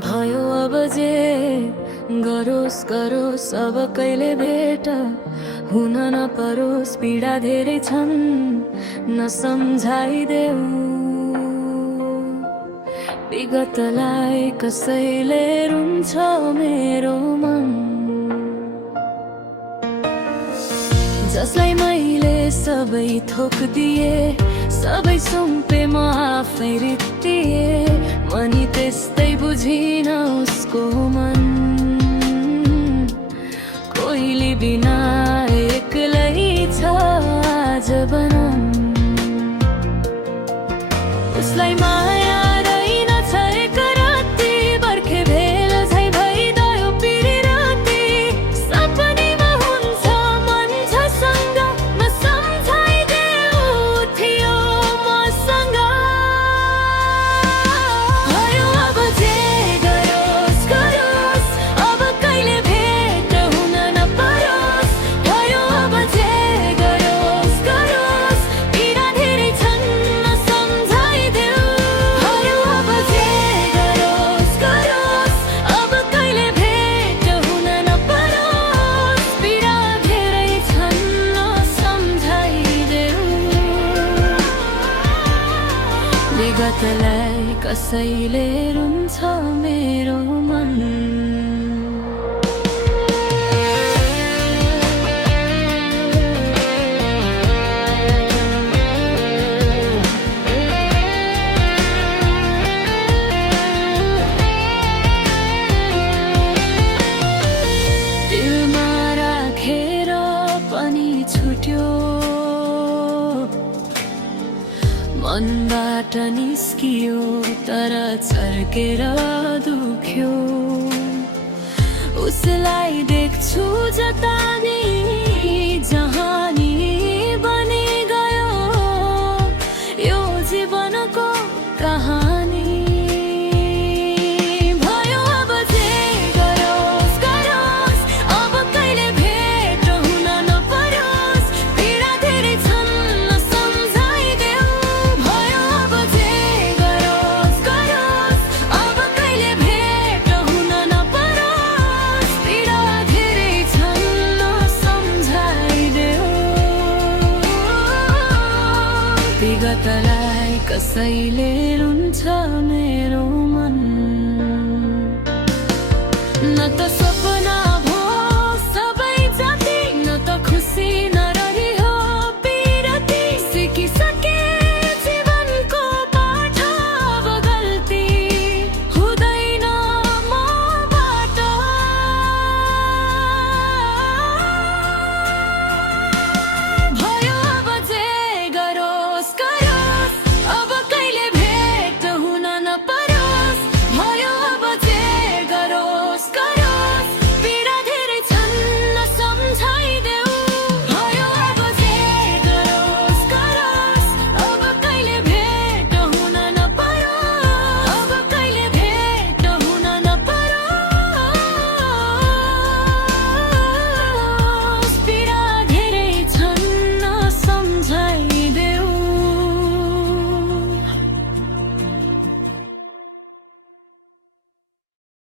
भयो अब जे गरोस् गरोस् अब कहिले भेट हुन नपरोस् पीडा धेरै छन् नसम्झाइदेऊ विगतलाई कसैले रुन्छ मेरो मन जसलाई मैले सबै थोक दिए सबै सुम्पे म आफै रित्तिए मनी त्यस्तै बुझिन उसको मन कोइली बिना एक्लै छ आज बनम उसलाई माया रहेनछ एक राति बर्खे भेल झै भइदयो पिरी राति सपनीमा हुन्छ मन्छसँग म सम्झाइदेऊ थियो मसँग भयो अब जे गरोस् गरोस् अब कहिले भेट हुन नपरोस् भयो अब जे गरोस् गरोस् पीडा धेरै छन् नसम्झाइदेऊ भयो अब जे गरोस् गरोस् अब कहिले भेट हुन नपरोस् पीडा धेरै छन् नसम्झाइदेऊ विगतलाई कसैले रुन्छ मेरो मन दिलमा राखेर पनि छुट्यो मनबाट निस्कियो तर चर्केर दुख्यो उसलाई देख्छु जता नि जहाँ नि बनि गयो यो जीवनको कहानी भयो अब जे गरोस् गरोस् अब कहिले भेट हुन नपरोस् पीडा धेरै छन् नसम्झाइदेऊ भयो अब जे गरोस् गरोस् अब कहिले भेट हुन नपरोस् पीडा धेरै छन् नसम्झाइदेऊ विगतलाई कसैले रुन्छ मेरो मन न त